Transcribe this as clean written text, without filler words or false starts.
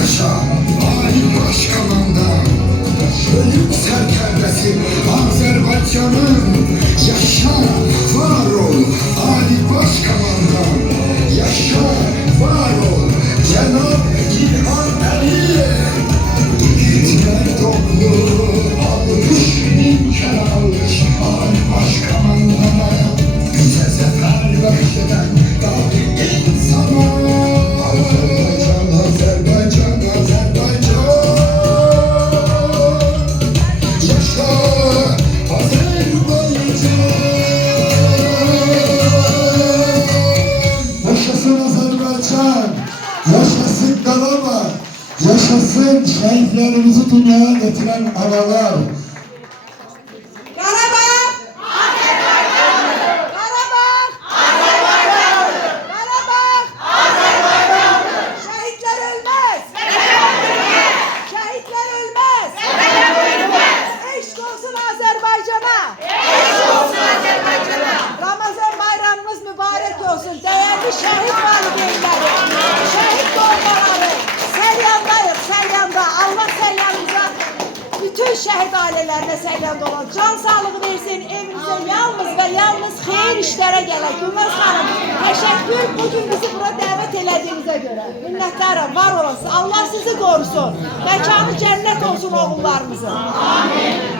yaşa Ali Başkomandan. Ölüm serkerdesi Azerbaycan'ın, yaşa var ol Ali Başkomandan. Yaşa var ol Cenab İlham Əliyev. Yiğitler dolu almış imkan almış Ali Başkomandana. Bize zafer bahşeden dahi insana. Azerbaycan, Azerbaycan, Azerbaycan. Yaşa Azerbaycan. Yaşasın Azerbaycan. Yaşasın Qarabağ. Yaşasın şehitlerimizi dünyaya getiren analar. Şehit valideynleri, şehit doğmaları, Səlyan'dayıq, Səlyan'da. Allah Səlyan'ımıza, bütün şehit ailelerine Səlyan'da olan can sağlığı versin, evimize yalnız ve yalnız xeyir işlere gələk. Gülnaz xanım, teşekkür bugün bizi bura dəvət elədiyinizə görə. Minnətlərəm, var olasın. Allah sizi qorusun. Məkanı cennet olsun oğullarımızın. Amin.